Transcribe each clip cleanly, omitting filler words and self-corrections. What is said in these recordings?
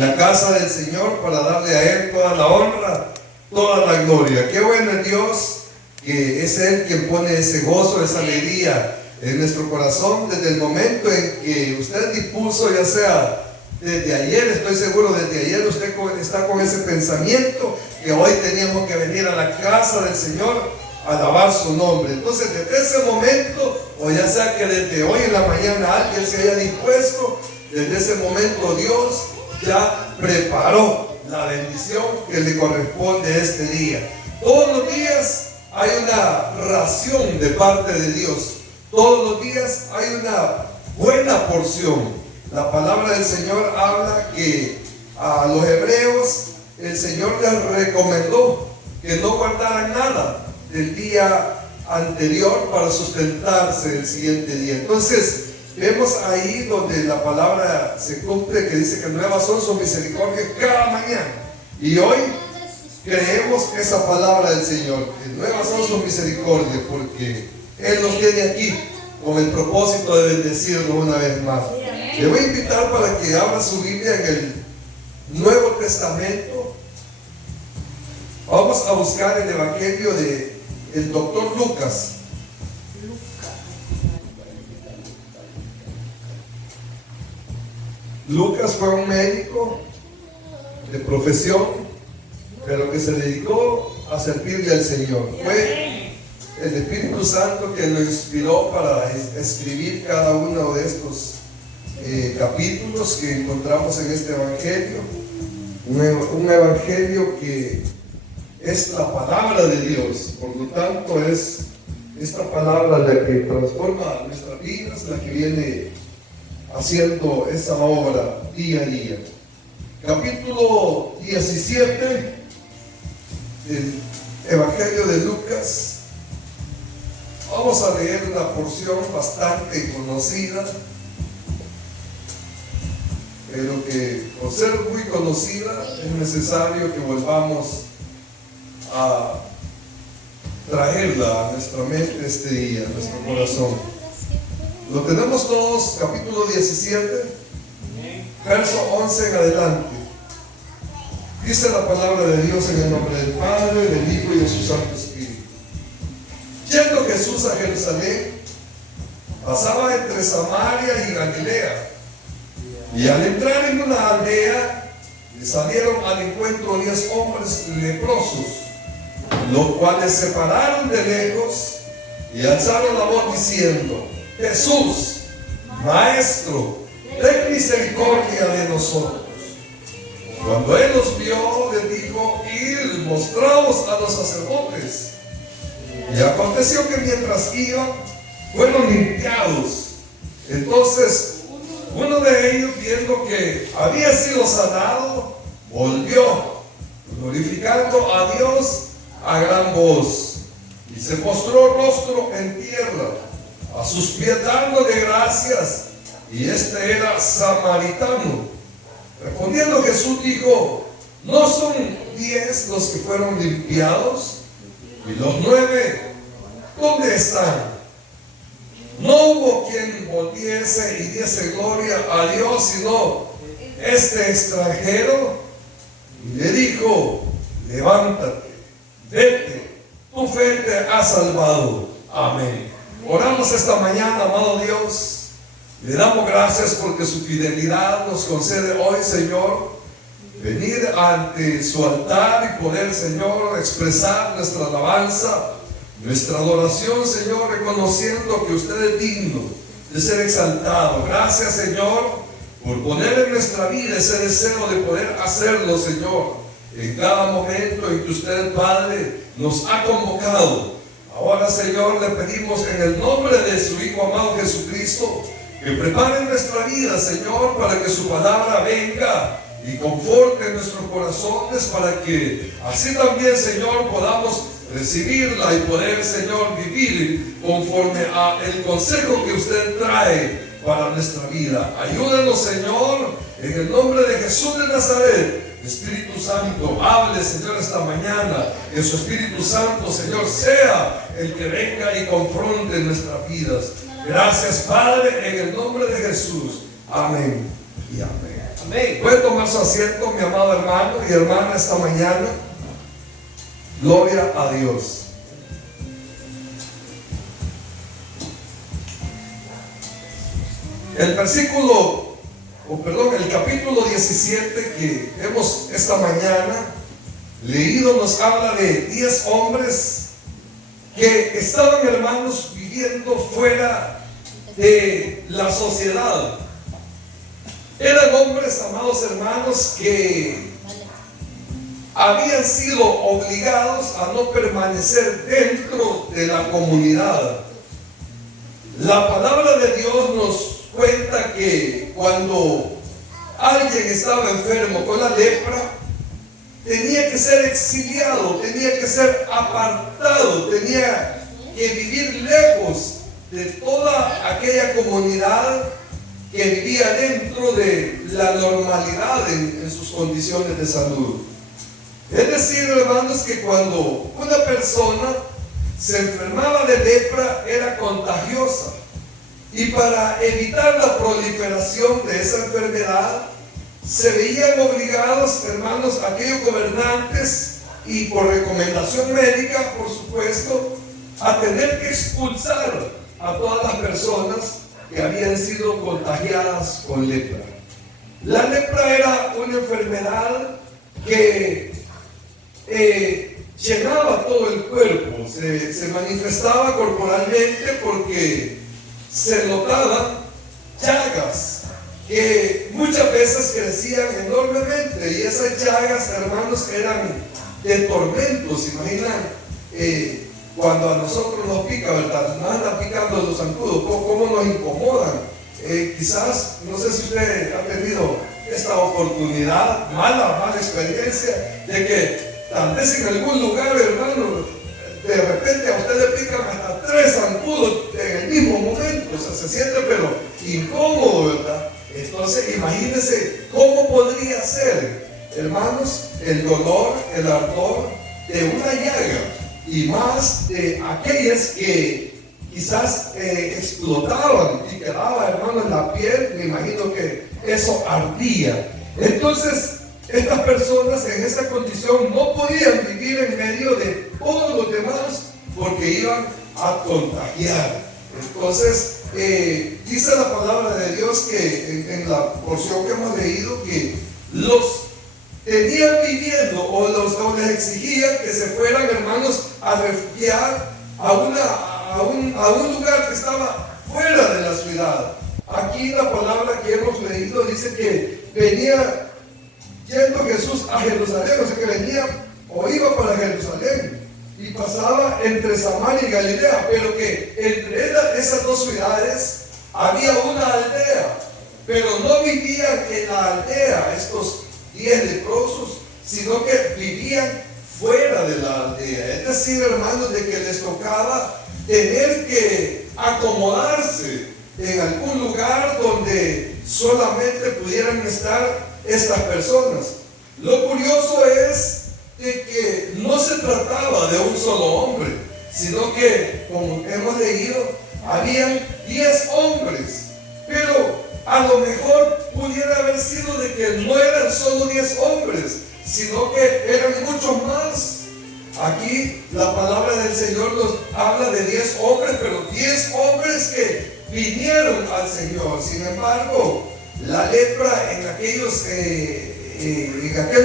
la casa del Señor para darle a Él toda la honra, toda la gloria. Qué bueno es Dios, que es Él quien pone ese gozo, esa alegría en nuestro corazón desde el momento en que usted dispuso, ya sea desde ayer, estoy seguro desde ayer usted está con ese pensamiento que hoy teníamos que venir a la casa del Señor a alabar su nombre. Entonces desde ese momento, o ya sea que desde hoy en la mañana alguien se haya dispuesto, desde ese momento Dios ya preparó la bendición que le corresponde este día. Todos los días hay una ración de parte de Dios. Todos los días hay una buena porción. La palabra del Señor habla que a los hebreos el Señor les recomendó que no guardaran nada del día anterior para sustentarse el siguiente día. Entonces vemos ahí donde la palabra se cumple, que dice que nuevas son sus misericordias cada mañana. Y hoy creemos esa palabra del Señor, que nuevas son sus misericordias, porque Él nos tiene aquí con el propósito de bendecirnos una vez más. Le voy a invitar para que abra su Biblia en el Nuevo Testamento. Vamos a buscar el Evangelio del doctor Lucas. Lucas fue un médico de profesión, pero que se dedicó a servirle al Señor. Fue el Espíritu Santo que lo inspiró para escribir cada uno de estos capítulos que encontramos en este Evangelio. Un Evangelio que es la palabra de Dios, por lo tanto es esta palabra la que transforma nuestras vidas, la que viene haciendo esa obra día a día. Capítulo 17 del Evangelio de Lucas. Vamos a leer una porción bastante conocida, pero que por ser muy conocida es necesario que volvamos a traerla a nuestra mente este día, a nuestro corazón. Lo tenemos todos, capítulo 17, verso 11 en adelante. Dice la palabra de Dios en el nombre del Padre, del Hijo y de su Santo Espíritu. Yendo Jesús a Jerusalén, pasaba entre Samaria y Galilea, y al entrar en una aldea, le salieron al encuentro 10 hombres leprosos, los cuales se pararon de lejos y alzaron la voz diciendo: Jesús, Maestro, ten misericordia de nosotros. Cuando él los vio, les dijo: id, mostraos a los sacerdotes. Y aconteció que mientras iban, fueron limpiados. Entonces uno de ellos, viendo que había sido sanado, volvió, glorificando a Dios a gran voz, y se postró rostro en tierra a sus pies, dándole gracias. Y este era samaritano. Respondiendo Jesús dijo: ¿no son 10 los que fueron limpiados? ¿Y los 9 dónde están? No hubo quien volviese y diese gloria a Dios, sino este extranjero. Y le dijo: levántate, vete, tu fe te ha salvado. Amén. Oramos esta mañana, amado Dios. Le damos gracias porque su fidelidad nos concede hoy, Señor, venir ante su altar y poder, Señor, expresar nuestra alabanza, nuestra adoración, Señor, reconociendo que usted es digno de ser exaltado. Gracias, Señor, por poner en nuestra vida ese deseo de poder hacerlo, Señor, en cada momento en que usted, Padre, nos ha convocado. Ahora, Señor, le pedimos en el nombre de su Hijo amado Jesucristo, que prepare nuestra vida, Señor, para que su palabra venga y conforte nuestros corazones, para que así también, Señor, podamos recibirla y poder, Señor, vivir conforme a el consejo que usted trae para nuestra vida. Ayúdenos, Señor, en el nombre de Jesús de Nazaret. Espíritu Santo, hable, Señor, esta mañana. Que su Espíritu Santo, Señor, sea el que venga y confronte nuestras vidas. Gracias, Padre, en el nombre de Jesús. Amén y amén. made. Puede tomar su asiento, mi amado hermano y hermana, esta mañana. Gloria a Dios. El capítulo 17 que hemos esta mañana leído nos habla de 10 hombres que estaban, hermanos, viviendo fuera de la sociedad. Eran hombres, amados hermanos, que habían sido obligados a no permanecer dentro de la comunidad. La palabra de Dios nos cuenta que cuando alguien estaba enfermo con la lepra, tenía que ser exiliado, tenía que ser apartado, tenía que vivir lejos de toda aquella comunidad que vivía dentro de la normalidad en sus condiciones de salud. Es decir, hermanos, que cuando una persona se enfermaba de lepra era contagiosa, y para evitar la proliferación de esa enfermedad se veían obligados, hermanos, aquellos gobernantes, y por recomendación médica, por supuesto, a tener que expulsar a todas las personas que habían sido contagiadas con lepra. La lepra era una enfermedad que llenaba todo el cuerpo, se manifestaba corporalmente porque se notaban llagas que muchas veces crecían enormemente, y esas llagas, hermanos, eran de tormentos. Imaginan cuando a nosotros nos pica, ¿verdad? Nos andan picando los zancudos, cómo nos incomodan. Quizás, no sé si usted ha tenido esta oportunidad, mala experiencia, de que tal vez en algún lugar, hermano, de repente a usted le pican hasta 3 zancudos en el mismo momento. O sea, se siente pero incómodo, ¿verdad? Entonces imagínense cómo podría ser, hermanos, el dolor, el ardor de una llaga, y más de aquellas que quizás explotaban y quedaba, hermano, en la piel. Me imagino que eso ardía. Entonces estas personas en esa condición no podían vivir en medio de todos los demás porque iban a contagiar. Entonces dice la palabra de Dios que en la porción que hemos leído, que los tenían viviendo o les exigían que se fueran, hermanos, a refugiar a un lugar que estaba fuera de la ciudad. Aquí la palabra que hemos leído dice que venía yendo Jesús a Jerusalén, o sea que venía o iba para Jerusalén y pasaba entre Samaria y Galilea, pero que entre esas dos ciudades había una aldea, pero no vivían en la aldea estos 10 leprosos, sino que vivían fuera de la aldea. Es decir, hermanos, de que les tocaba tener que acomodarse en algún lugar donde solamente pudieran estar estas personas. Lo curioso es de que no se trataba de un solo hombre, sino que, como hemos leído, habían 10 hombres, pero a lo mejor pudiera haber sido de que no eran solo 10 hombres, sino que eran muchos más. Aquí la palabra del Señor nos habla de 10 hombres, pero 10 hombres que vinieron al Señor. Sin embargo, la lepra en aquel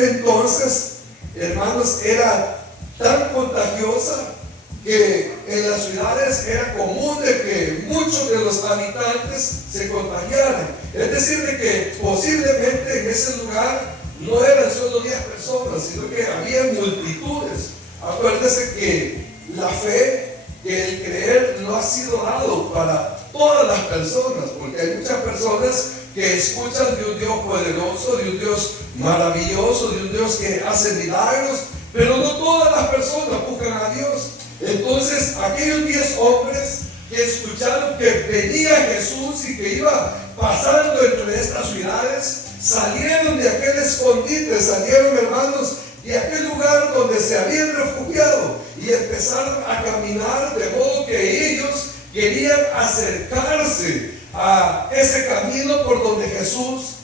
entonces, hermanos, era tan contagiosa que en las ciudades era común de que muchos de los habitantes se contagiaran. Es decir, de que posiblemente en ese lugar no eran solo 10 personas, sino que había multitudes. Acuérdese que la fe, que el creer no ha sido dado para todas las personas, porque hay muchas personas que escuchan de un Dios poderoso, de un Dios maravilloso, de un Dios que hace milagros, pero no todas las personas buscan a Dios. Entonces aquellos 10 hombres que escucharon que venía Jesús y que iba pasando entre estas ciudades, salieron de aquel escondite, salieron, hermanos, de aquel lugar donde se habían refugiado, y empezaron a caminar, de modo que ellos querían acercarse a ese camino por donde Jesús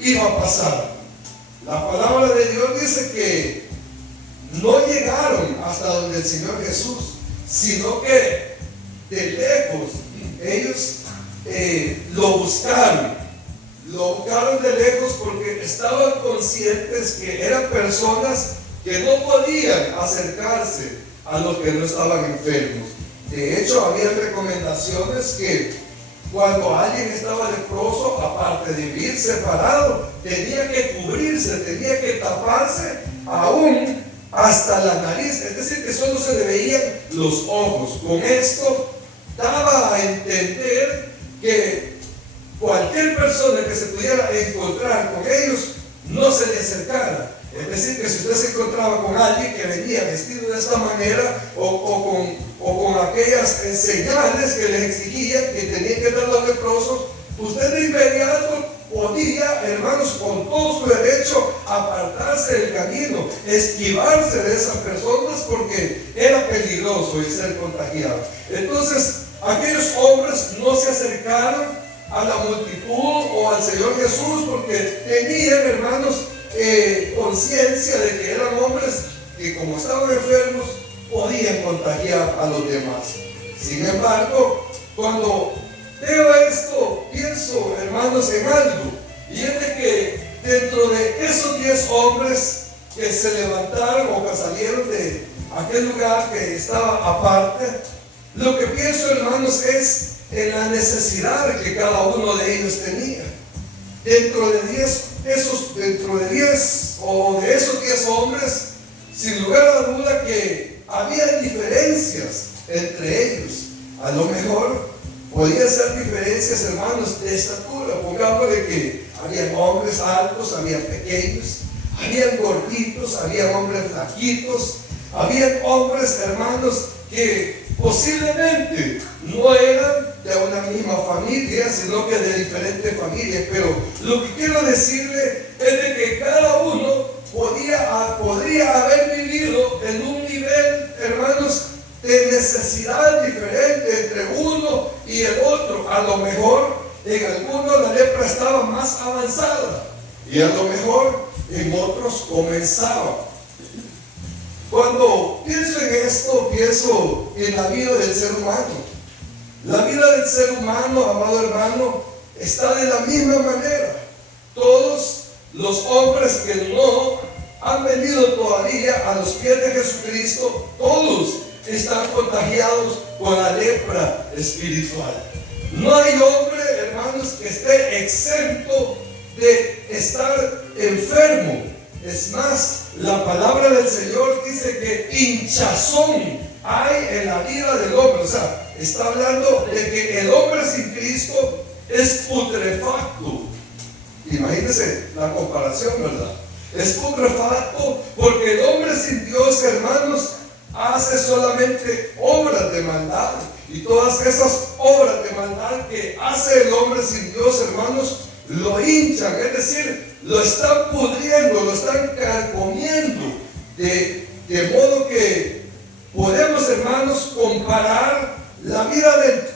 iba a pasar. La palabra de Dios dice que no llegaron hasta donde el Señor Jesús, sino que de lejos ellos lo buscaron de lejos porque estaban conscientes que eran personas que no podían acercarse a los que no estaban enfermos. De hecho, había recomendaciones que cuando alguien estaba leproso, aparte de vivir separado, tenía que cubrirse, tenía que taparse aún hasta la nariz, es decir, que solo se le veían los ojos. Con esto daba a entender que cualquier persona que se pudiera encontrar con ellos no se le acercara. Es decir, que si usted se encontraba con alguien que venía vestido de esta manera o con aquellas señales que les exigían que tenían que dar los leprosos, usted de inmediato podía, hermanos, con todo su derecho, apartarse del camino, esquivarse de esas personas porque era peligroso el ser contagiado. Entonces, aquellos hombres no se acercaron a la multitud o al Señor Jesús porque tenían, hermanos, conciencia de que eran hombres que, como estaban enfermos, podían contagiar a los demás. Sin embargo, cuando veo esto, pienso, hermanos, en algo, y es de que dentro de esos 10 hombres que se levantaron o que salieron de aquel lugar que estaba aparte, lo que pienso, hermanos, es en la necesidad que cada uno de ellos tenía. Dentro de esos 10 hombres, sin lugar a duda que había diferencias entre ellos. A lo mejor podían ser diferencias, hermanos, de estatura. Pongámosle que habían hombres altos, habían pequeños, habían gorditos, habían hombres flaquitos, habían hombres, hermanos, que posiblemente no eran de una misma familia, sino que de diferentes familias. Pero lo que quiero decirle es de que cada uno podría haber vivido en un nivel, hermanos, de necesidad diferente entre uno y el otro. A lo mejor en algunos la lepra estaba más avanzada y a lo mejor en otros comenzaba. Cuando pienso en esto, pienso en la vida del ser humano. La vida del ser humano, amado hermano, está de la misma manera. Todos los hombres que no han venido todavía a los pies de Jesucristo, todos están contagiados con la lepra espiritual. No hay hombre, hermanos, que esté exento de estar enfermo. Es más, la palabra del Señor dice que hinchazón hay en la vida del hombre. O sea, está hablando de que el hombre sin Cristo es putrefacto. Imagínense la comparación, ¿verdad? Es putrefacto porque el hombre sin Dios, hermanos, hace solamente obras de maldad. Y todas esas obras de maldad que hace el hombre sin Dios, hermanos, lo hinchan, es decir, lo están pudriendo, lo están carcomiendo, de modo que podemos, hermanos, comparar la vida del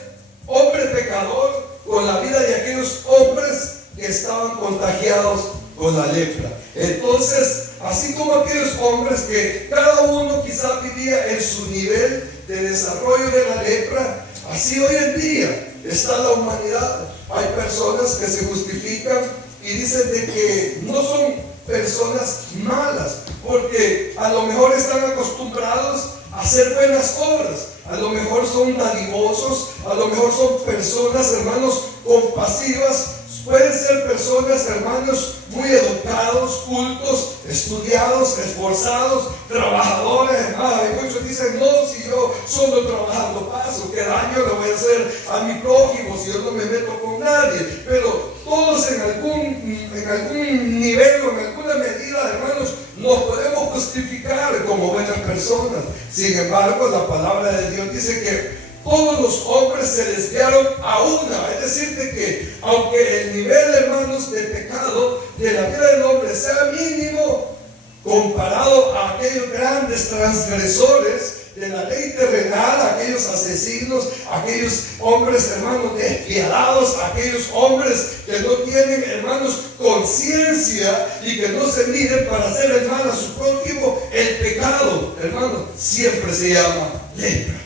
hombre pecador con la vida de aquellos hombres que estaban contagiados con la lepra. Entonces, así como aquellos hombres que cada uno quizá vivía en su nivel de desarrollo de la lepra, así hoy en día está la humanidad. Hay personas que se justifican y dicen de que no son personas malas, porque a lo mejor están acostumbrados a hacer buenas obras, a lo mejor son dadivosos, a lo mejor son personas, hermanos, compasivas. Pueden ser personas, hermanos, muy educados, cultos, estudiados, esforzados, trabajadores. Y muchos dicen, no, si yo solo trabajando paso, ¿qué daño le voy a hacer a mi prójimo si yo no me meto con nadie? Pero todos en algún nivel o en alguna medida, hermanos, nos podemos justificar como buenas personas. Sin embargo, la palabra de Dios dice que todos los hombres se desviaron a una. Es decir, de que aunque el nivel, hermanos, de pecado de la vida del hombre sea mínimo comparado a aquellos grandes transgresores de la ley terrenal, aquellos asesinos, aquellos hombres, hermanos, despiadados, aquellos hombres que no tienen, hermanos, conciencia y que no se miden para hacer el mal a su prójimo. El pecado, hermanos, siempre se llama lepra.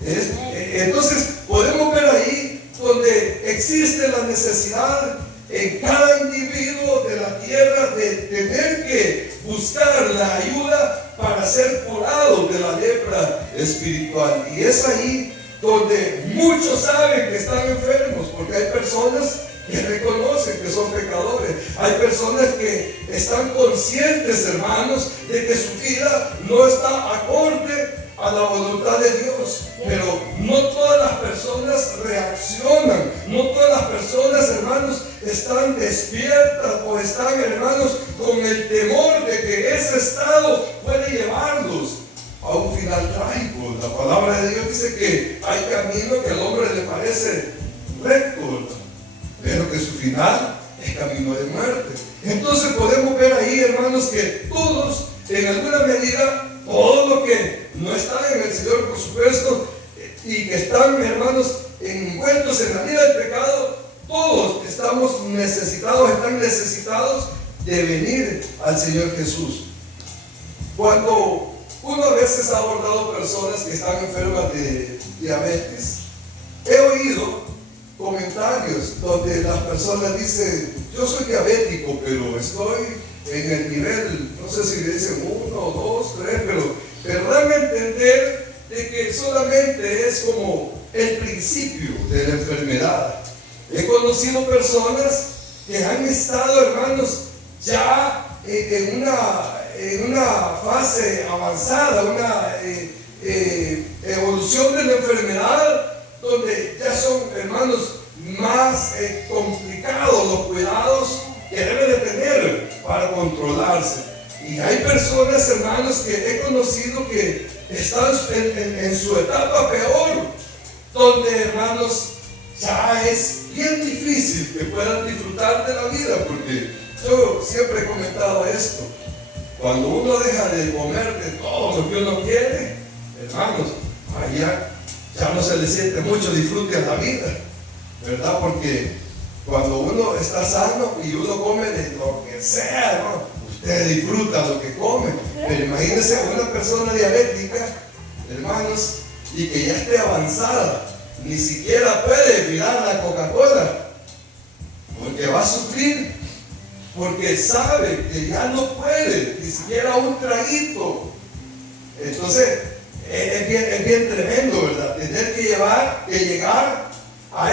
Entonces podemos ver ahí donde existe la necesidad en cada individuo de la tierra de tener que buscar la ayuda para ser curado de la lepra espiritual. Y es ahí donde muchos saben que están enfermos, porque hay personas que reconocen que son pecadores. Hay personas que están conscientes, hermanos, de que su vida no está acorde a la voluntad de Dios, pero no todas las personas reaccionan, no todas las personas, hermanos, están despiertas o están, hermanos, con el temor de que ese estado puede llevarlos a un final trágico. La palabra de Dios dice que hay camino que al hombre le parece recto, pero que su final es camino de muerte. Entonces podemos ver ahí, hermanos, que todos, en alguna medida, todos los que no están en el Señor, por supuesto, y que están, hermanos, envueltos en la vida del pecado, todos estamos necesitados, están necesitados de venir al Señor Jesús. Cuando uno a veces ha abordado personas que están enfermas de diabetes, he oído comentarios donde las personas dicen: yo soy diabético, pero estoy en el nivel, no sé si le dicen 1, 2, 3, pero dan a entender de que solamente es como el principio de la enfermedad. He conocido personas que han estado, hermanos, ya en una fase avanzada, una evolución de la enfermedad, donde ya son, hermanos, más complicados los cuidados que deben de tener para controlarse. Y hay personas, hermanos, que he conocido que están en su etapa peor, donde, hermanos, ya es bien difícil que puedan disfrutar de la vida, porque yo siempre he comentado esto: cuando uno deja de comer de todo lo que uno quiere, hermanos, allá ya no se le siente mucho disfrute a la vida, ¿verdad? Porque cuando uno está sano y uno come de lo que sea, ¿no?, usted disfruta lo que come. Pero imagínense una persona diabética, hermanos, y que ya esté avanzada, ni siquiera puede mirar la Coca-Cola, porque va a sufrir, porque sabe que ya no puede, ni siquiera un traguito. Entonces, es bien tremendo, ¿verdad? Tener que llegar a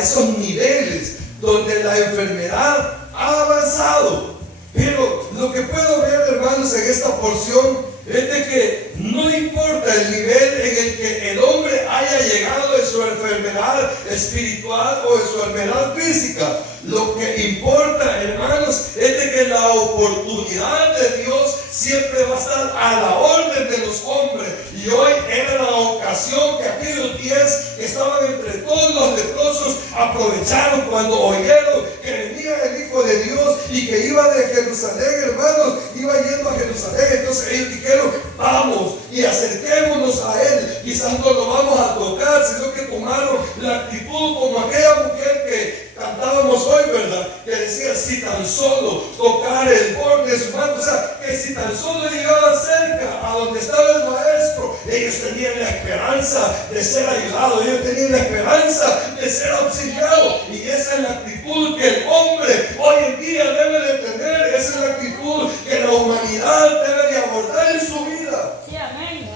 esos niveles donde la enfermedad ha avanzado. Pero lo que puedo ver, hermanos, en esta porción es de que no importa el nivel en el que el hombre haya llegado en su enfermedad espiritual o en su enfermedad física. Lo que importa, hermanos, es de que la oportunidad de Dios siempre va a estar a la orden de los hombres. Y hoy era la ocasión que aquellos 10 que estaban entre todos los leprosos aprovecharon cuando oyeron que venía el Hijo de Dios y que iba de Jerusalén, hermanos, iba yendo a Jerusalén. Entonces ellos dijeron: vamos y acerquémonos a Él. Quizás no lo vamos a tocar, sino que tomaron la actitud como aquella mujer que cantábamos hoy, ¿verdad? Que decía: si tan solo tocar el borde de su mano, o sea, que si tan solo llegaban cerca a donde estaba el maestro, ellos tenían la esperanza de ser ayudados, ellos tenían la esperanza de ser auxiliados. Y esa es la actitud que el hombre hoy en día debe de tener, esa es la actitud que la humanidad debe de abordar en su vida. Sí, amén.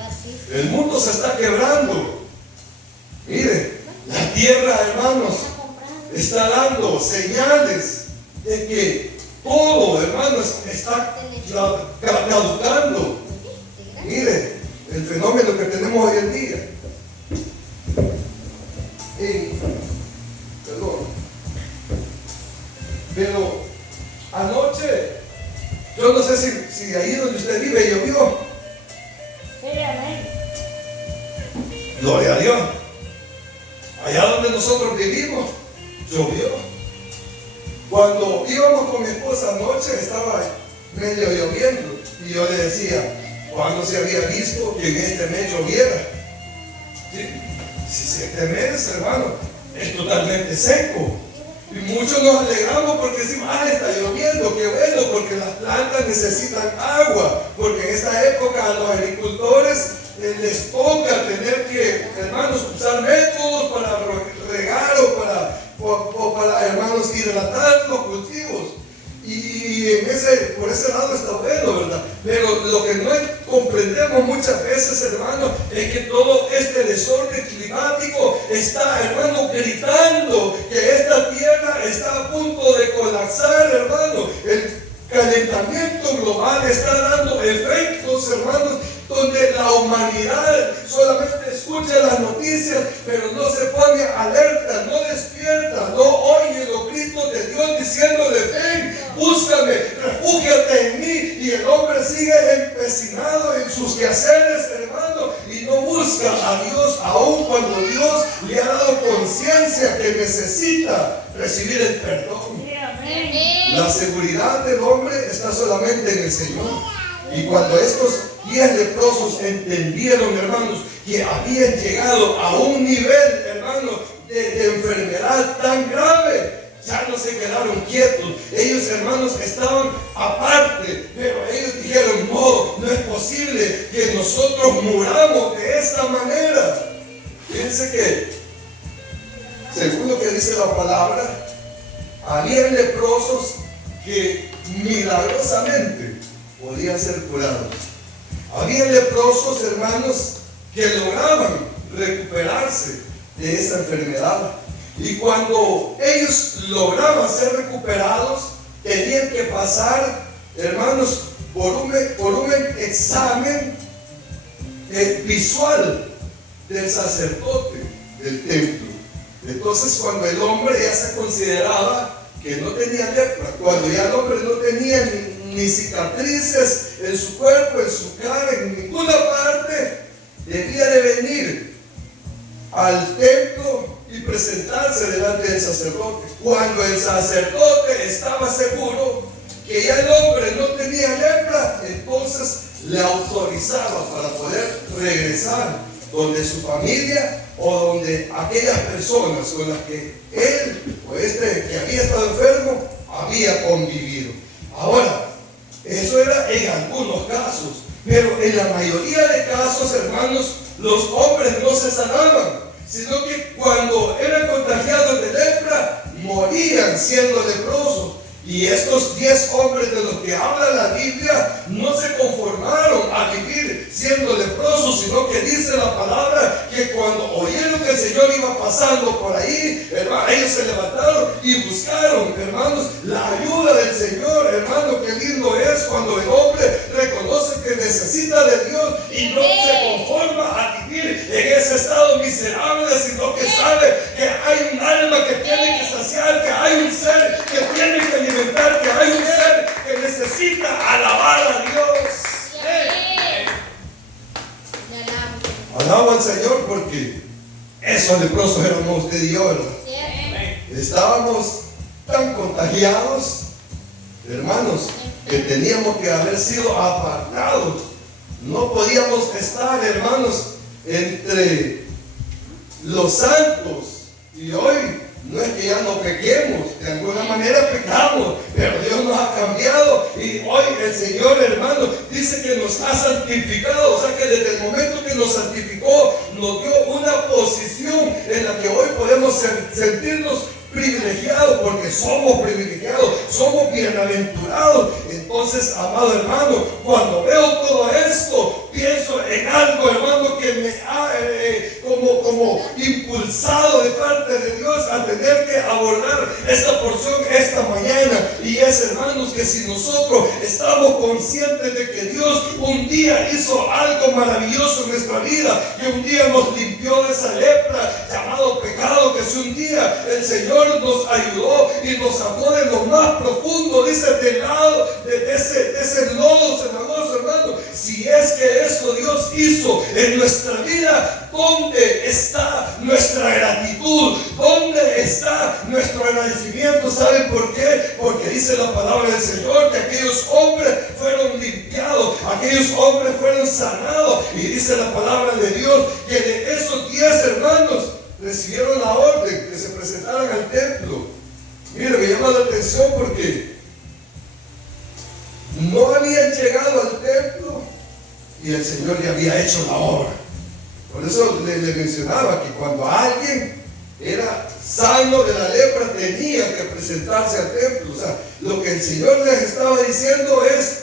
El mundo se está quebrando. Mire, la tierra, hermanos, está dando señales de que todo, hermanos, está caducando. Mire el fenómeno que tenemos hoy en día. Pero anoche, yo no sé si ahí donde usted vive llovió. Sí, amén. Gloria a Dios. Allá donde nosotros vivimos, llovió. Cuando íbamos con mi esposa anoche, estaba medio lloviendo. Y yo le decía: ¿Cuándo se había visto que en este mes lloviera? ¿Sí? Si este mes, hermano, es totalmente seco. Y muchos nos alegramos porque decimos, está lloviendo, qué bueno, porque las plantas necesitan agua, porque en esta época a los agricultores les toca tener que, hermanos, usar métodos para regar o para, hermanos, hidratar los cultivos. Y por ese lado está bueno, ¿verdad? Pero lo que no comprendemos muchas veces, hermano, es que todo este desorden climático está, hermano, gritando que esta tierra está a punto de colapsar, hermano. El calentamiento global está dando efectos, hermanos, donde la humanidad solamente escucha las noticias, pero no se pone alerta, no despierta, no oye los gritos de Dios diciéndole: ven, búscame, refúgiate en mí. Y el hombre sigue empecinado en sus quehaceres, hermano, y no busca a Dios, aun cuando Dios le ha dado conciencia que necesita recibir el perdón. La seguridad del hombre está solamente en el Señor. Y cuando estos 10 leprosos entendieron, hermanos, que habían llegado a un nivel, hermanos, de enfermedad tan grave, ya no se quedaron quietos. Ellos, hermanos, estaban aparte, pero ellos dijeron: no es posible que nosotros muramos de esta manera. Fíjense que, según lo que dice la palabra, había leprosos que milagrosamente podían ser curados. Había leprosos, hermanos, que lograban recuperarse de esa enfermedad. Y cuando ellos lograban ser recuperados, tenían que pasar, hermanos, por un examen visual del sacerdote del templo. Entonces, cuando el hombre ya se consideraba que no tenía lepra, cuando ya el hombre no tenía ni cicatrices en su cuerpo, en su cara, en ninguna parte, debía de venir al templo y presentarse delante del sacerdote. Cuando el sacerdote estaba seguro que ya el hombre no tenía lepra, entonces le autorizaba para poder regresar donde su familia o donde aquellas personas con las que él o que había estado enfermo había convivido. Ahora, eso era en algunos casos, pero en la mayoría de casos, hermanos, los hombres no se sanaban, sino que cuando eran contagiados de lepra, morían siendo leprosos. Y estos 10 hombres de los que habla la Biblia no se conformaron a vivir siendo leprosos, sino que dice la palabra que cuando oyeron que el Señor iba pasando por ahí, hermano, ellos se levantaron y buscaron, hermanos, la ayuda del Señor. Hermano, qué lindo es cuando el hombre reconoce que necesita de Dios y no se conforma a vivir en ese estado miserable, sino que sabe que hay un alma que tiene que saciar, que hay un ser que tiene que alimentar, que hay un ser que necesita alabar a Dios. Alabo al Señor, porque esos leprosos éramos usted y yo, ¿verdad? Estábamos tan contagiados, hermanos, que teníamos que haber sido apartados. No podíamos estar, hermanos, entre los santos. Y hoy no es que ya no pequemos, de alguna manera pecamos, pero Dios nos ha cambiado y hoy el Señor, hermano, dice que nos ha santificado. O sea que desde el momento que nos santificó, nos dio una posición en la que hoy podemos sentirnos privilegiados, porque somos privilegiados, somos bienaventurados. Entonces, amado hermano, cuando veo todo esto, pienso en algo, hermano, que me ha como impulsado de parte de Dios a tener que abordar esta porción esta mañana. Y es, hermanos, que si nosotros estamos conscientes de que Dios un día hizo algo maravilloso en nuestra vida, que un día nos limpió de esa lepra llamado pecado, que si un día el Señor nos ayudó y nos sacó de lo más profundo, dice, del lado de ese lodo cenagoso, hermano, si es que eso Dios hizo en nuestra vida, ¿dónde está nuestra gratitud? ¿Dónde está nuestro agradecimiento? ¿Saben por qué? Porque dice la palabra del Señor que aquellos hombres fueron limpiados, aquellos hombres fueron sanados. Y dice la palabra de Dios que de esos 10 hermanos recibieron la orden que se presentaran al templo. Mire, me llama la atención porque no habían llegado al templo y el Señor ya había hecho la obra. Por eso le mencionaba que cuando alguien era sano de la lepra tenía que presentarse al templo. O sea, lo que el Señor les estaba diciendo es: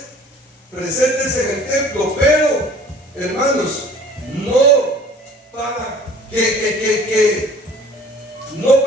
preséntense en el templo, pero hermanos, no para no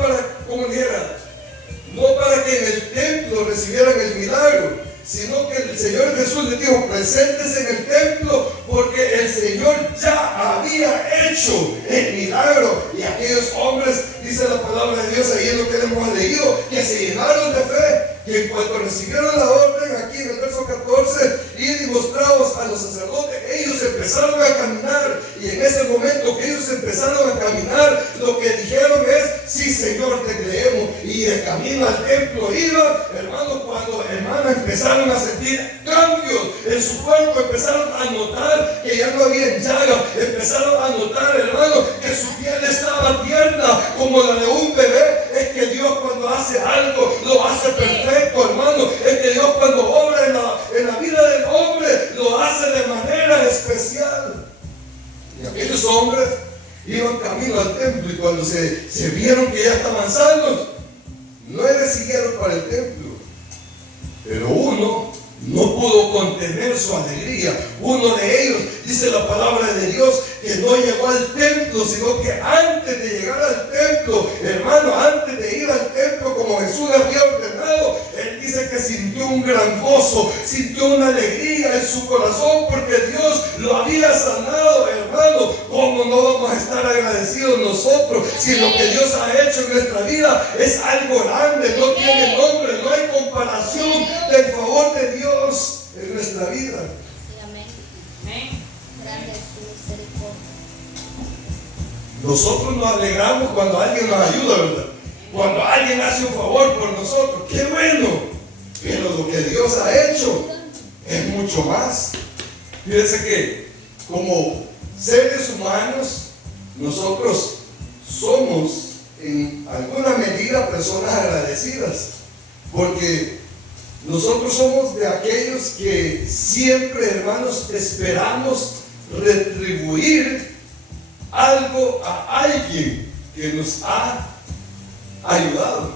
para que en el templo recibieran el milagro, sino que el Señor Jesús les dijo: preséntense en el templo, porque el Señor ya había hecho el milagro. Y aquellos hombres, dice la palabra de Dios ahí en lo que hemos leído, que se llenaron de fe, que en cuanto recibieron la orden, aquí en el verso 14, y mostrados a los sacerdotes, ellos empezaron a caminar. Y en ese momento que ellos empezaron a caminar, lo que dijeron es: sí, Señor, te creemos. Y de camino al templo iban, hermanos, cuando hermanos empezaron a sentir cambios en su cuerpo, empezaron a notar que ya no había llagas, empezaron a notar, hermanos, que su piel estaba tierna como la de un bebé. Es que Dios, cuando hace algo, lo hace perfecto, hermano. Es que Dios, cuando obra en la vida del hombre, lo hace de manera especial. Y aquellos hombres iban camino al templo, y cuando se vieron que ya estaban sanos, no siguieron para el templo. Pero uno no pudo contener su alegría. Uno de ellos, dice la palabra de Dios, que no llegó al templo, sino que antes de llegar al templo, hermano, antes de ir al templo como Jesús le había ordenado, él dice que sintió un gran gozo, sintió una alegría en su corazón, porque Dios lo había sanado, hermano. ¿Cómo no vamos a estar agradecidos nosotros si lo que Dios ha hecho en nuestra vida es algo grande? No tiene nombre, no hay comparación del favor de Dios en nuestra vida. Nosotros nos alegramos cuando alguien nos ayuda, ¿verdad? Cuando alguien hace un favor por nosotros, ¡qué bueno! Pero lo que Dios ha hecho es mucho más. Fíjense que como seres humanos, nosotros somos en alguna medida personas agradecidas, porque nosotros somos de aquellos que siempre, hermanos, esperamos retribuir algo a alguien que nos ha ayudado.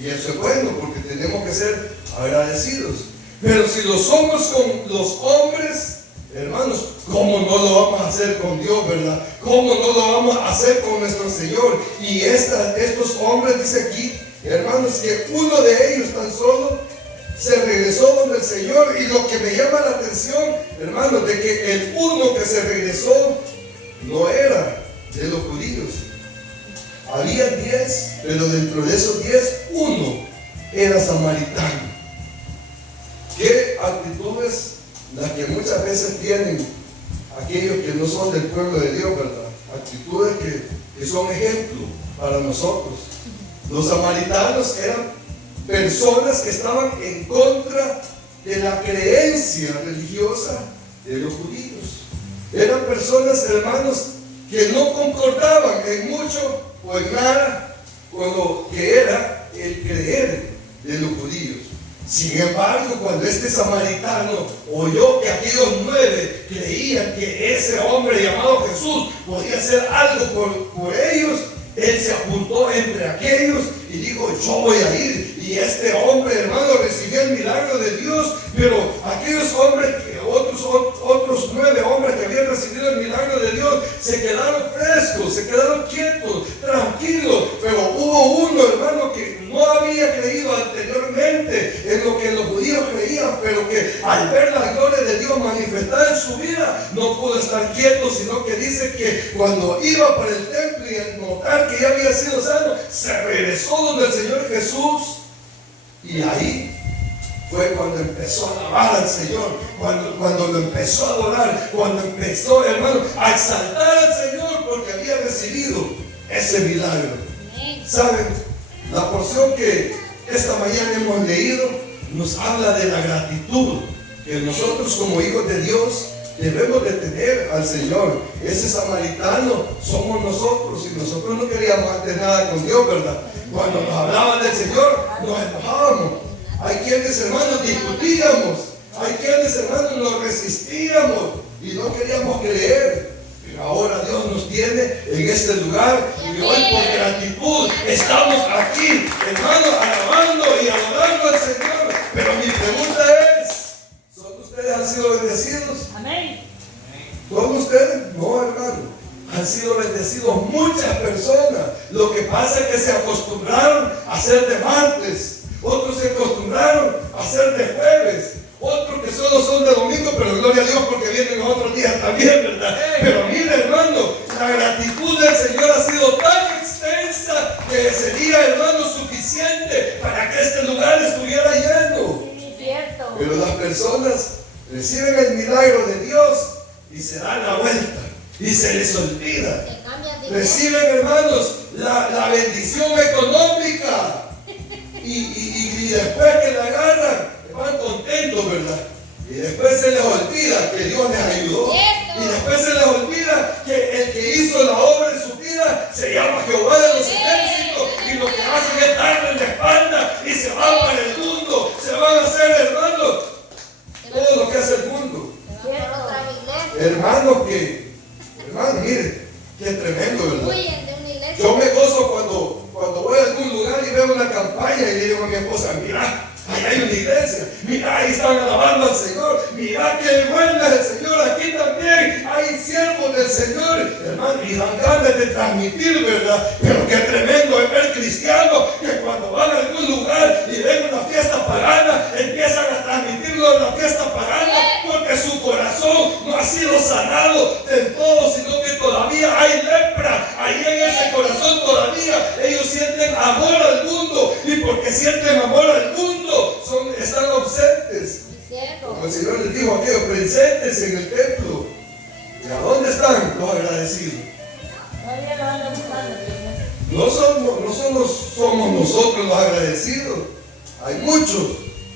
Y eso es bueno, porque tenemos que ser agradecidos. Pero si lo somos con los hombres, hermanos, ¿cómo no lo vamos a hacer con Dios, verdad? ¿Cómo no lo vamos a hacer con nuestro Señor? Y estos hombres, dice aquí, hermanos, que uno de ellos tan solo se regresó donde el Señor. Y lo que me llama la atención, hermanos, de que el uno que se regresó no era de los judíos. Había 10, pero dentro de esos 10, uno era samaritano. ¿Qué actitudes las que muchas veces tienen aquellos que no son del pueblo de Dios, verdad? Actitudes que son ejemplo para nosotros. Los samaritanos eran personas que estaban en contra de la creencia religiosa de los judíos. Eran personas, hermanos, que no concordaban en mucho o en nada con lo que era el creer de los judíos. Sin embargo, cuando este samaritano oyó que aquellos 9 creían que ese hombre llamado Jesús podía hacer algo por ellos, él se apuntó entre aquellos y dijo: yo voy a ir. Y este hombre, hermano, recibió el milagro de Dios. Pero aquellos hombres, otros 9 hombres que habían recibido el milagro de Dios, se quedaron frescos, se quedaron quietos, tranquilos. Pero hubo uno, hermano, que no había creído anteriormente en lo que los judíos creían, pero que al ver la gloria de Dios manifestada en su vida, no pudo estar quieto, sino que dice que cuando iba para el templo y al notar que ya había sido sano, se regresó donde el Señor Jesús. Y ahí fue cuando empezó a alabar al Señor, cuando lo empezó a adorar, cuando empezó, hermano, a exaltar al Señor porque había recibido ese milagro. ¿Saben? La porción que esta mañana hemos leído nos habla de la gratitud que nosotros como hijos de Dios debemos de tener al Señor. Ese samaritano somos nosotros, y nosotros no queríamos hacer nada con Dios, ¿verdad? Cuando nos hablaban del Señor, nos enojábamos. Hay quienes, hermanos, discutíamos. Hay quienes, hermanos, nos resistíamos y no queríamos creer. Pero ahora Dios nos tiene en este lugar, y hoy por gratitud estamos aquí, hermanos, alabando y adorando al Señor. Pero mi pregunta es, ¿son ustedes han sido bendecidos? Amén. ¿Son ustedes? No, hermano. Han sido bendecidos muchas personas. Lo que pasa es que se acostumbraron a ser de martes, otros se acostumbraron a ser de jueves, otros que solo son de domingo, pero gloria a Dios porque vienen los otros días también, ¿verdad? Pero mire, hermano, la gratitud del Señor ha sido tan extensa que sería, hermano, suficiente para que este lugar estuviera lleno. Sí, cierto. Pero las personas reciben el milagro de Dios y se dan la vuelta y se les olvida. Reciben, hermanos, la bendición económica y después que la agarran van contentos, ¿verdad? Y después se les olvida que Dios les ayudó. Y después se les olvida que el que hizo la obra en su vida se llama Jehová de los ejércitos, y lo que hacen es darle la espalda y se van para el mundo. Se van a hacer, hermanos, todo lo que hace el mundo. Hermanos, mire, qué tremendo, ¿verdad? Yo me gozo cuando voy a algún lugar y veo una campaña y le digo a mi esposa, mira, ahí hay una iglesia, mira, ahí están alabando al Señor, mira qué bueno es el Señor, aquí también hay siervos del Señor, hermano, y dan ganas de transmitir, ¿verdad? Pero qué tremendo es ver cristianos que cuando van a algún lugar y ven una fiesta pagana, empiezan a transmitirlo en la fiesta pagana, porque su corazón no ha sido sanado del todo, sino que todavía hay lepra, ahí en ese corazón todavía ellos sienten amor al mundo, y porque sienten amor al mundo, están ausentes. Como el Señor les dijo a aquellos, presentes en el templo. ¿Y a dónde están los agradecidos? Todavía lo andan buscando, No solo somos nosotros los agradecidos. Hay muchos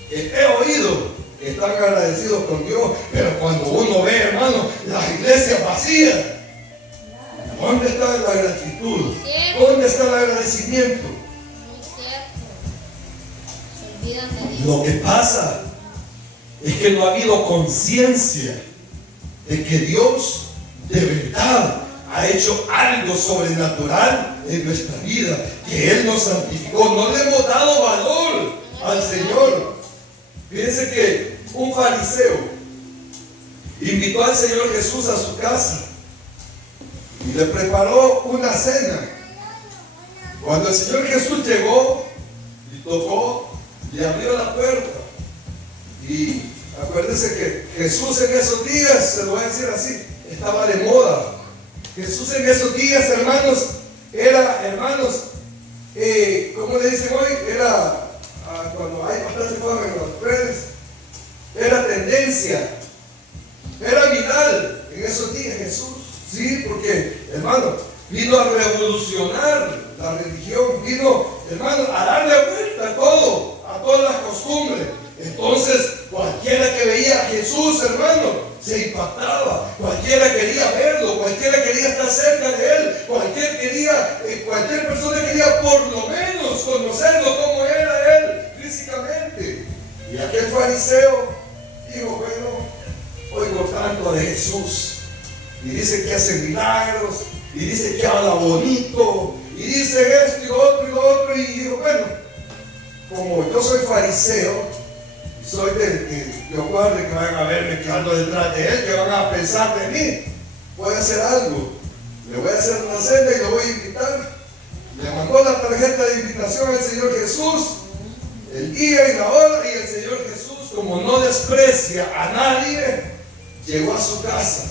que he oído que están agradecidos con Dios, pero cuando uno ve, hermano, las iglesias vacías, ¿dónde está la gratitud? ¿Dónde está el agradecimiento? Lo que pasa es que no ha habido conciencia de que Dios de verdad ha hecho algo sobrenatural en nuestra vida, que Él nos santificó. No le hemos dado valor al Señor. Fíjense que un fariseo invitó al Señor Jesús a su casa y le preparó una cena. Cuando el Señor Jesús llegó y tocó, le abrió la puerta. Y acuérdense que Jesús en esos días, se lo voy a decir así, estaba de moda. Jesús en esos días, hermanos, ¿cómo le dicen hoy? Era, cuando hay bastante cosas en las redes, era tendencia, era viral en esos días Jesús. Sí, porque, hermano, vino a revolucionar la religión, vino, hermano, a darle vuelta a todo, a todas las costumbres. Entonces, cualquiera que veía a Jesús, hermano, se impactaba. Cualquiera quería verlo, cualquiera quería estar cerca de Él, cualquier persona quería por lo menos conocerlo como era Él físicamente. Y aquel fariseo dijo, bueno, oigo tanto de Jesús, y dice que hace milagros, y dice que habla bonito, y dice esto y lo otro, y digo, bueno, como yo soy fariseo, y soy de guardia que van a verme que ando detrás de Él, que van a pensar de mí, voy a hacer algo, le voy a hacer una cena y lo voy a invitar. Le mandó la tarjeta de invitación al Señor Jesús, el día y la hora, y el Señor Jesús, como no desprecia a nadie, llegó a su casa.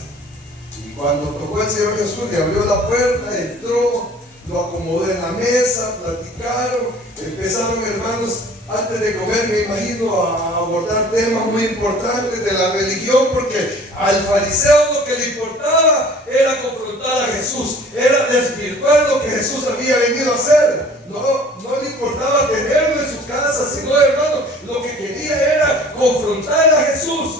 Y cuando tocó el Señor Jesús, le abrió la puerta, entró, lo acomodó en la mesa, platicaron, empezaron, hermanos, antes de comer, me imagino, a abordar temas muy importantes de la religión, porque al fariseo lo que le importaba era confrontar a Jesús, era desvirtuar lo que Jesús había venido a hacer. No le importaba tenerlo en su casa, sino, hermano, lo que quería era confrontar a Jesús.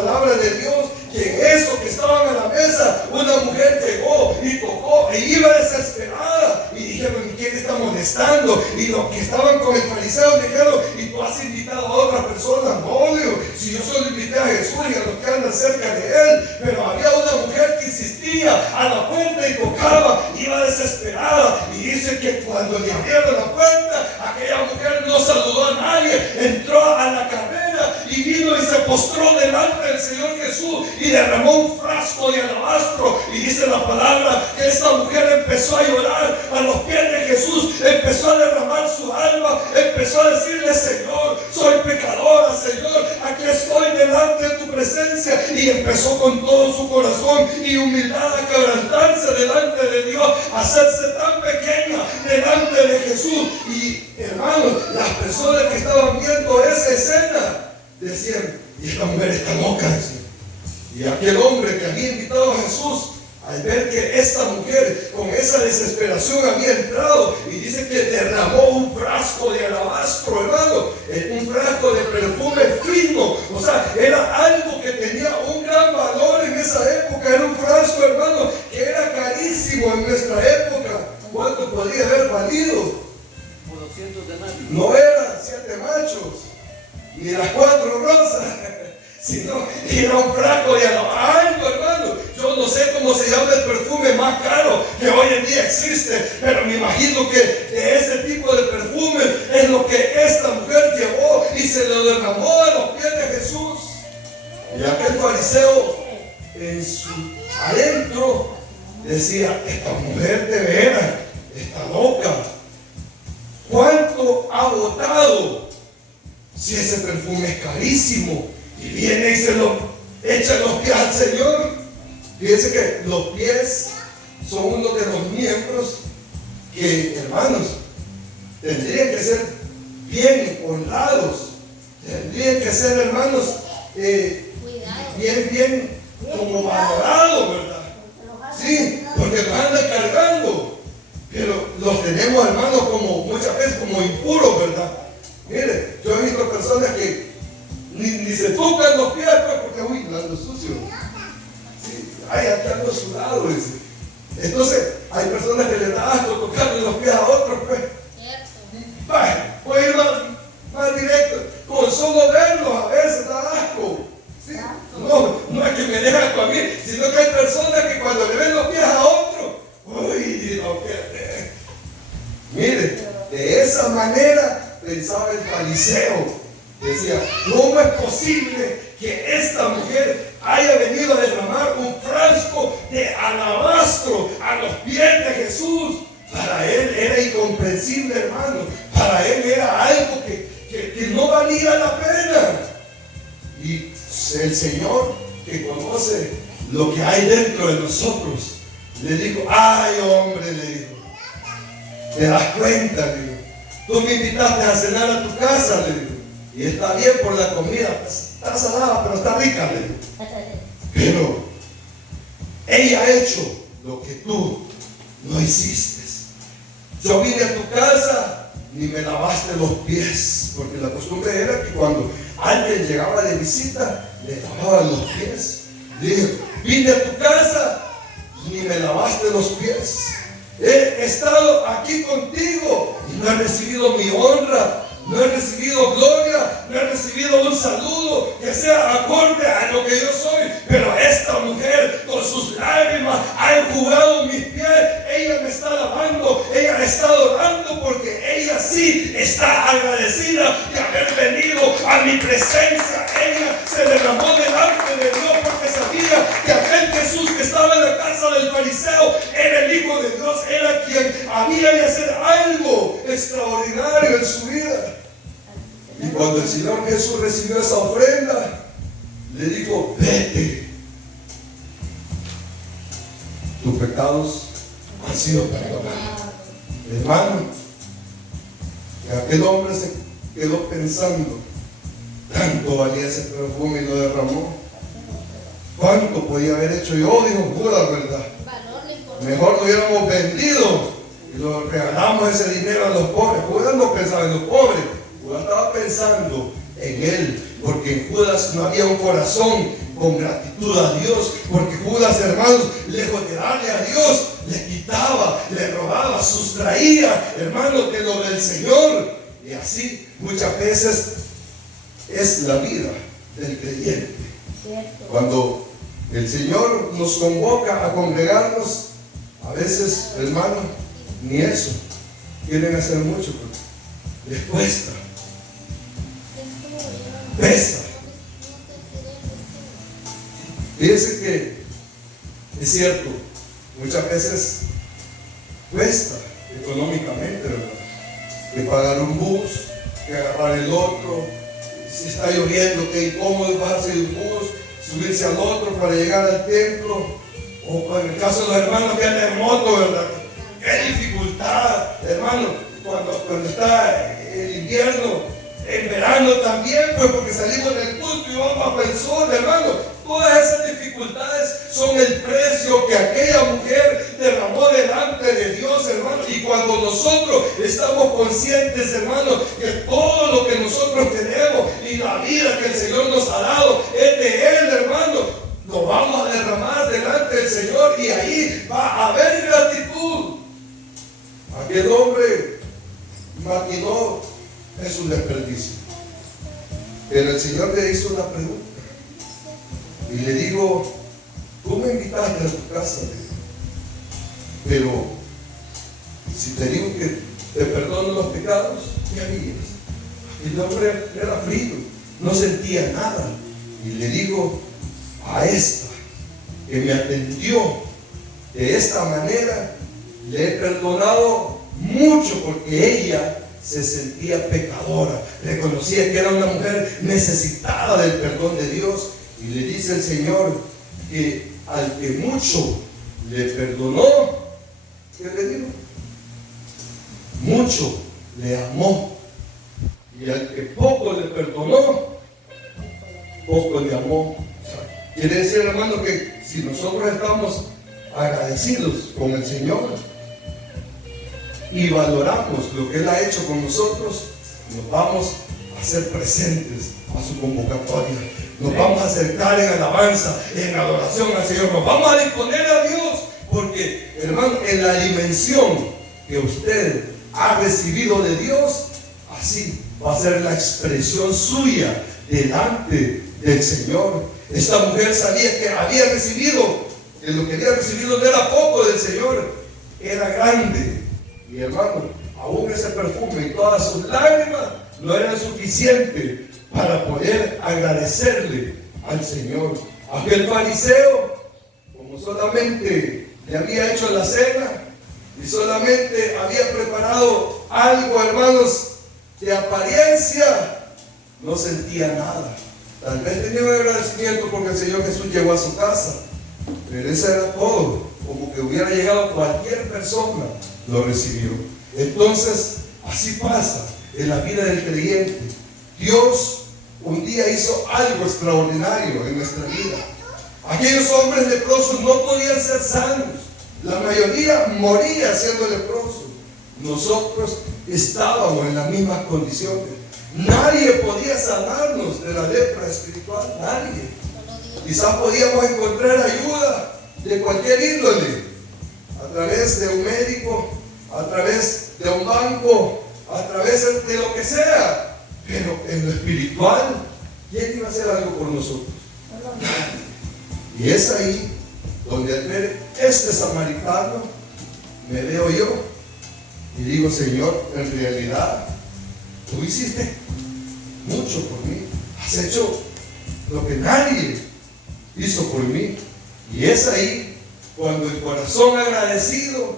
palabra de Dios que en eso que estaban a la mesa, una mujer llegó y tocó e iba desesperada. Y dijeron, ¿quién está molestando? Y los que estaban con el fariseo dijeron, ¿y tú has invitado a otras personas? No, digo, si yo solo invité a Jesús y a los que andan cerca de él. Pero había una mujer que insistía a la puerta y tocaba, iba desesperada. Y dice que cuando le abrieron la puerta, aquella mujer no saludó a nadie, entró a la carrera y vino y se postró delante del Señor Jesús y derramó un frasco de alabastro. Y dice la palabra que esta mujer empezó a llorar a los pies de Jesús, empezó a derramar su alma, empezó a decirle: Señor, soy pecadora, Señor, aquí estoy delante de tu presencia. Y empezó con todo su corazón y humildad a quebrantarse delante de Dios, a hacerse tan pequeña delante de Jesús. Y hermanos, las personas que estaban viendo esa escena decían: y esta mujer está loca, decían. Y aquel hombre que había invitado a Jesús, al ver que esta mujer con esa desesperación había entrado, y dice que derramó un frasco de alabastro, hermano, un frasco de perfume fino. O sea, era algo que tenía un gran valor en esa época. Era un frasco, hermano, que era carísimo en nuestra época. ¿Cuánto podría haber valido? Por 200 denarios. No eran 7 machos ni las 4 rosas, sino era un frasco de algo, hermano. Yo no sé cómo se llama el perfume más caro que hoy en día existe, pero me imagino que de ese tipo de perfume es lo que esta mujer llevó y se lo derramó a los pies de Jesús. Y aquel fariseo en su adentro decía: esta mujer de veras está loca. ¿Cuánto ha botado? Si ese perfume es carísimo, y viene y se lo echa en los pies al Señor. Fíjense que los pies son uno de los miembros que, hermanos, tendrían que ser bien honrados, tendrían que ser, hermanos, bien como valorados, ¿verdad? Sí, porque los andan cargando, pero los tenemos, hermanos, como muchas veces como impuros, ¿verdad? Mire, yo he visto personas que ni se tocan los pies, pues, porque uy, ando sucio. Sí, ay, aquí ando sudado, dice. Entonces, hay personas que les da asco tocarle los pies a otros, pues. Vaya, voy a ir más directo. Con solo verlos a veces da asco. ¿Sí? No es que me deje asco a mí, sino que hay personas que cuando le ven los pies a otro, uy, no quiere. Mire, de esa manera pensaba el fariseo. Decía: ¿cómo es posible que esta mujer haya venido a derramar un frasco de alabastro a los pies de Jesús? Para él era incomprensible, hermano. Para él era algo que no valía la pena. Y el Señor, que conoce lo que hay dentro de nosotros, le dijo: ay, hombre, le dijo, ¿te das cuenta? Le dijo, tú me invitaste a cenar a tu casa, le dijo, y está bien por la comida, está salada, pero está rica, le dijo. Pero ella ha hecho lo que tú no hiciste. Yo vine a tu casa, ni me lavaste los pies, porque la costumbre era que cuando alguien llegaba de visita, le lavaban los pies. Dije: vine a tu casa, ni me lavaste los pies. He estado aquí contigo y no he recibido mi honra, no he recibido gloria, no he recibido un saludo que sea acorde a lo que yo soy. Pero esta mujer con sus lágrimas ha enjugado mis pies. Ella me está lavando, ella me está adorando, porque ella sí está agradecida de haber venido a mi presencia. Ella se derramó delante de Dios porque sabía que aquel Jesús que estaba en la casa del fariseo era el Hijo de Dios, era quien había de hacer algo extraordinario en su vida. Y cuando el Señor Jesús recibió esa ofrenda, le dijo: vete, tus pecados han sido perdonados. Hermano, que aquel hombre se quedó pensando: tanto valía ese perfume y lo derramó. ¿Cuánto podía haber hecho yo? Dijo Judas, ¿verdad? Mejor lo hubiéramos vendido y lo regalamos ese dinero a los pobres. Judas no pensaba en los pobres. Judas estaba pensando en él, porque en Judas no había un corazón con gratitud a Dios, porque Judas, hermanos, lejos de darle a Dios, le quitaba, le robaba, sustraía, hermanos, de lo del Señor. Y así muchas veces es la vida del creyente. Cierto. Cuando el Señor nos convoca a congregarnos, a veces, hermano, ni eso quieren hacer mucho, porque les cuesta, pesa. Fíjense que es cierto, muchas veces cuesta económicamente, ¿verdad? Que pagar un bus, que agarrar el otro, si está lloviendo, qué incómodo bajarse del bus, subirse al otro para llegar al templo, o en el caso de los hermanos que andan en moto, ¿verdad? Qué dificultad, hermano, cuando está el invierno, en verano también, pues porque salimos del culto y vamos para el sol, hermano. Todas esas dificultades son el precio que aquella mujer derramó delante de Dios, hermano. Y cuando nosotros estamos conscientes, hermano, que todo lo que nosotros tenemos y la vida que el Señor nos ha dado es de Él, hermano, lo vamos a derramar delante del Señor y ahí va a haber gratitud. Aquel hombre maquinó, es un desperdicio. Pero el Señor le hizo una pregunta. Y le digo, tú me invitaste a tu casa, pero si te digo que te perdono los pecados, ¿qué harías? El hombre era frío, no sentía nada. Y le digo, a esta que me atendió de esta manera, le he perdonado mucho, porque ella se sentía pecadora, reconocía que era una mujer necesitada del perdón de Dios. Y le dice el Señor que al que mucho le perdonó, ¿qué le digo? Mucho le amó. Y al que poco le perdonó, poco le amó. O sea, quiere decir, hermano, que si nosotros estamos agradecidos con el Señor y valoramos lo que Él ha hecho con nosotros, nos vamos a hacer presentes a su convocatoria. Nos vamos a acercar en alabanza, en adoración al Señor. Nos vamos a disponer a Dios, porque, hermano, en la dimensión que usted ha recibido de Dios, así va a ser la expresión suya delante del Señor. Esta mujer sabía que había recibido, que lo que había recibido no era poco del Señor, era grande. Y hermano, aún ese perfume y todas sus lágrimas no eran suficientes para poder agradecerle al Señor. Aquel fariseo, como solamente le había hecho la cena y solamente había preparado algo, hermanos, de apariencia, no sentía nada. Tal vez tenía un agradecimiento porque el Señor Jesús llegó a su casa, pero eso era todo. Como que hubiera llegado cualquier persona, lo recibió. Entonces, así pasa en la vida del creyente. Dios un día hizo algo extraordinario en nuestra vida. Aquellos hombres leprosos no podían ser sanos. La mayoría moría siendo leprosos. Nosotros estábamos en las mismas condiciones. Nadie podía sanarnos de la lepra espiritual. Nadie. Quizás podíamos encontrar ayuda de cualquier índole, a través de un médico, a través de un banco, a través de lo que sea. Pero en lo espiritual, ¿quién iba a hacer algo por nosotros? Nadie. Y es ahí donde al ver este samaritano, me veo yo y digo, Señor, en realidad, tú hiciste mucho por mí. Has hecho lo que nadie hizo por mí. Y es ahí cuando el corazón agradecido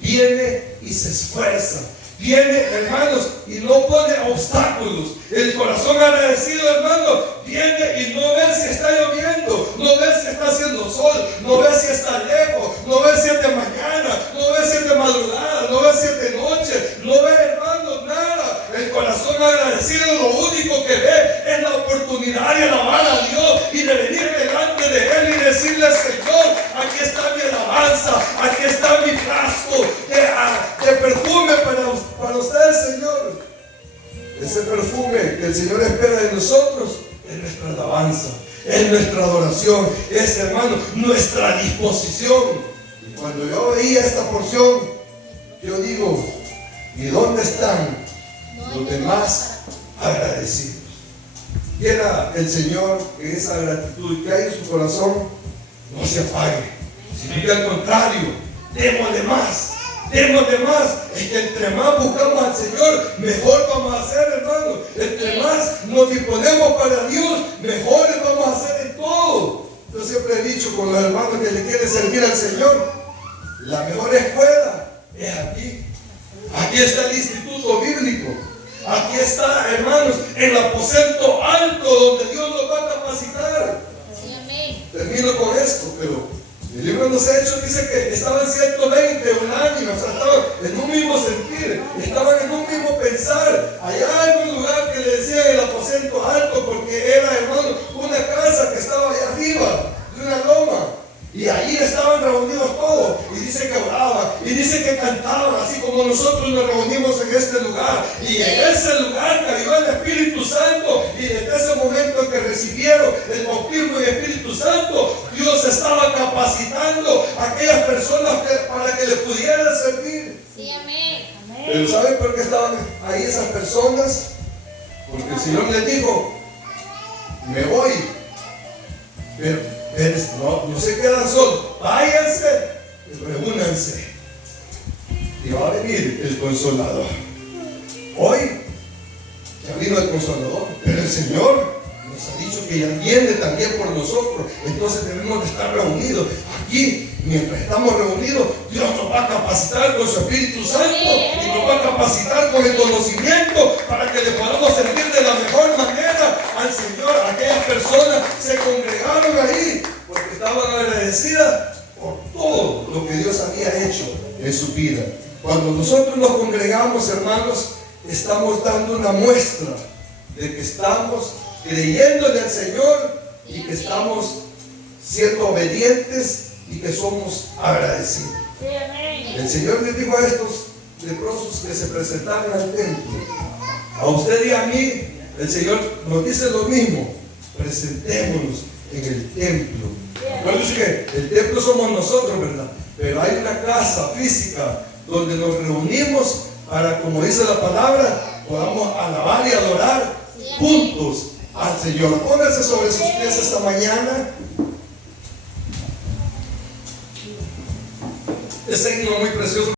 viene y se esfuerza. Viene, hermanos, y no pone obstáculos. El corazón agradecido, hermano, viene y no ve si está lloviendo, no ve si está haciendo sol, no ve si está lejos, no ve si es de mañana, no ve si es de madrugada, no ve si es de noche, no ve, hermanos, nada. El corazón agradecido lo único que ve es la oportunidad de alabar a Dios y de venir delante de Él y decirle, Señor, aquí está mi alabanza, aquí está mi frasco de perfume para usted, Señor. Ese perfume que el Señor espera de nuestra adoración, es, hermano, nuestra disposición. Y cuando yo veía esta porción, yo digo, ¿y dónde están los demás agradecidos? Quiera el Señor que esa gratitud que hay en su corazón no se apague, sino que al contrario, démosle más. Démosle más. Es que entre más buscamos al Señor, mejor vamos a hacer, hermano. Entre más nos disponemos para Dios, mejores vamos a hacer en todo. Yo siempre he dicho con los hermanos que le quieren servir al Señor, la mejor escuela es aquí. Aquí está el instituto bíblico. Aquí está, hermanos, el aposento alto donde Dios nos va a capacitar. Termino con esto, pero el libro de los Hechos dice que estaban 120 unánimes, o sea, estaban en un mismo sentir, estaban en un mismo pensar. Allá en un lugar que le decían el aposento alto, porque era, hermano, una casa que estaba allá arriba de una loma. Y ahí estaban reunidos todos. Y dice que oraban. Y dice que cantaban. Así como nosotros nos reunimos en este lugar. Y en ese lugar cayó el Espíritu Santo. Y desde ese momento en que recibieron el bautismo del Espíritu Santo, Dios estaba capacitando a aquellas personas para que le pudieran servir. Sí, amén. Pero ¿saben por qué estaban ahí esas personas? Porque el Señor les dijo, me voy. Pero no se quedan solos, váyanse y reúnanse. Y va a venir el Consolador. Hoy ya vino el Consolador, pero el Señor nos ha dicho que ya viene también por nosotros. Entonces debemos de estar reunidos. Aquí, mientras estamos reunidos, Dios nos va a capacitar con su Espíritu Santo y nos va a capacitar con el conocimiento para que le podamos servir de la mejor manera al Señor. Aquellas personas se congregaron ahí porque estaban agradecidas por todo lo que Dios había hecho en su vida. Cuando nosotros nos congregamos, hermanos, estamos dando una muestra de que estamos creyéndole al Señor y que estamos siendo obedientes y que somos agradecidos. El Señor les dijo a estos leprosos que se presentaron al templo, a usted y a mí, el Señor nos dice lo mismo: presentémonos en el templo. No dice que el templo somos nosotros, ¿verdad? Pero hay una casa física donde nos reunimos para, como dice la palabra, podamos alabar y adorar juntos al Señor. Pónganse sobre sus pies esta mañana. Este himno muy precioso.